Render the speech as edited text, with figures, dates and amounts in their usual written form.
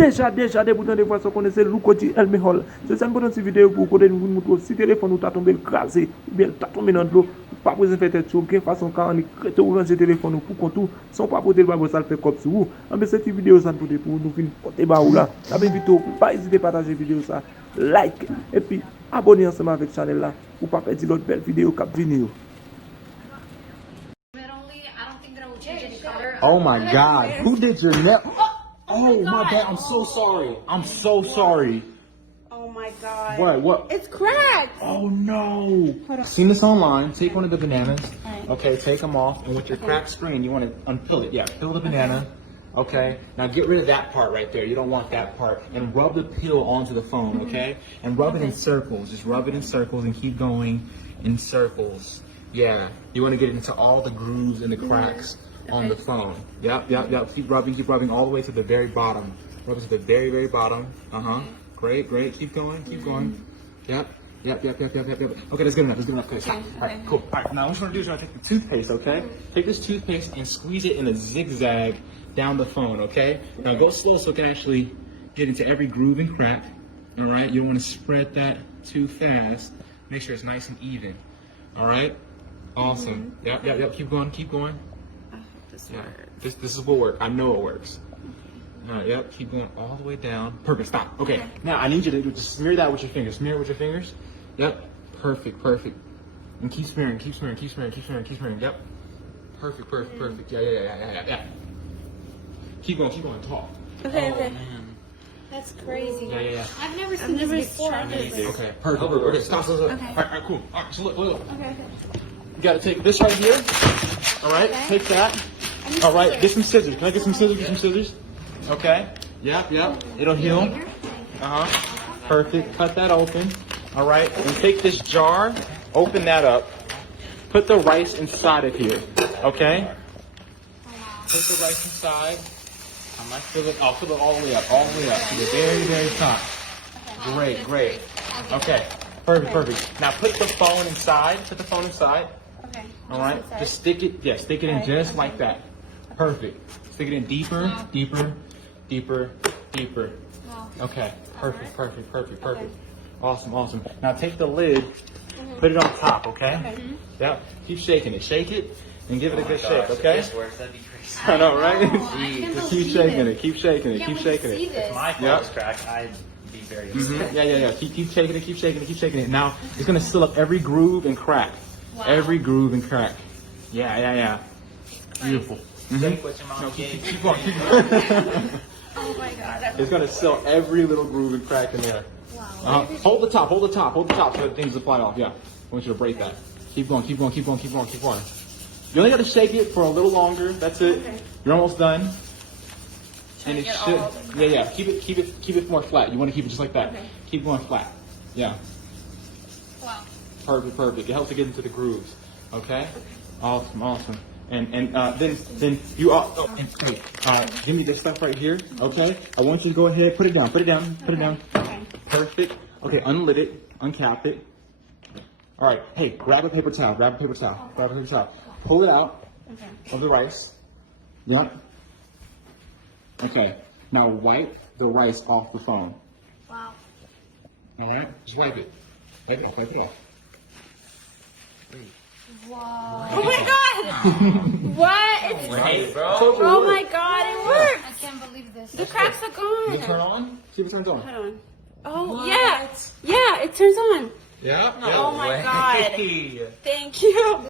Déjà, déboutant de voir ce qu'on essaie de côté elle me hol. C'est ça une petite vidéo pour côté nous montrer si téléphone ou t'as tombé le crasé, ou bien t'as tombé dans l'eau, pas besoin de faire tête sur quelle façon quand on est ranger téléphone ou pour qu'on tout, sans pas porter le bas ça le fait comme sur vous. Mais cette vidéo ça pour nous fin porter bas ou là. La même vidéo, pas hésiter à partager vidéo ça, like et puis abonner ensemble avec channel là pour pas perdre l'autre belle vidéo cap venir. Oh my God, who did your nail? Oh my bad, I'm so sorry. I'm so sorry. Oh my God. What? It's cracked. Oh no. Seen this online. Take one of the bananas. Okay, take them off. And with your cracked screen, you want to unpeel it. Yeah, peel the banana. Okay, now get rid of that part right there. You don't want that part. And rub the peel onto the phone, okay? And rub it in circles. Just rub it in circles and keep going in circles. Yeah, you want to get into all the grooves and the cracks on the phone. Yep. Keep rubbing all the way to the very bottom. Rub it to the very bottom. Great. Keep going. Yep. Okay, that's good enough. Okay, stop. All right, cool. All right, now what you're gonna do is you're gonna take the toothpaste, okay? Take this toothpaste and squeeze it in a zigzag down the phone, okay? Now go slow so it can actually get into every groove and crack. All right, you don't want to spread that too fast. Make sure it's nice and even. All right. Awesome. Yep. Keep going. This is what works. I know it works. All right, yep, keep going all the way down. Perfect, stop. Okay, now I need you to just smear that with your fingers. Smear it with your fingers. Yep, perfect. And keep smearing. Yep. Perfect. Yeah. Keep going, talk. Okay. Man. That's crazy. Yeah. I've never seen this before. Okay, perfect. Okay, stop. Okay. All right, cool. All right, so look. Okay. You gotta take this right here. All right, take that. All right, get some scissors. Can I get some scissors? Get some scissors. Okay. Yep. It'll heal. Perfect. Cut that open. All right. And take this jar. Open that up. Put the rice inside of here. Okay. Put the rice inside. I might fill it. I'll fill it all the way up to the very top. Great. Okay. Perfect. Now put the phone inside. Okay. All right. Just stick it. Yeah. Stick it in just like that. Perfect. Stick it in deeper. Wow. Okay. Perfect. Awesome. Now take the lid, put it on top, okay? Yep. Keep shaking it. Shake it and give it a good shake, okay? If this works, that'd be crazy. I know, right? Jeez. Keep shaking it. Keep shaking it. If my phone was cracked, I'd be very upset. Yeah. Keep shaking it. Now it's gonna seal up every groove and crack. Wow. Every groove and crack. Yeah. Beautiful. Jake, what's your mom's No, game? keep going. Oh my God. It's gonna seal every little groove and crack in there. Wow. Hold the top so that things will fly off. Yeah. I want you to break that. Keep going. You only gotta shake it for a little longer. That's it. Okay. You're almost done. Trying And to it get should. all of them. Yeah. Keep it more flat. You want to keep it just like that. Okay. Keep going flat. Yeah. Wow. Perfect. It helps to get into the grooves. Okay. Awesome. And then you give me this stuff right here. Okay. I want you to go ahead. Put it down. Okay. Perfect. Okay, unlid it, uncap it. All right, hey, grab a paper towel. Pull it out Okay. of the rice. Yep. Okay, now wipe the rice off the phone. Wow. All right, just wipe it. Wipe it off. Wow. Oh my God. What? It's, Hey, bro. oh my God, it worked. I can't believe this. The cracks are Does it gone. turn on? See if it turns on. Hold on. Oh, yeah, it turns on. Yeah. Oh my God. Way. Thank you.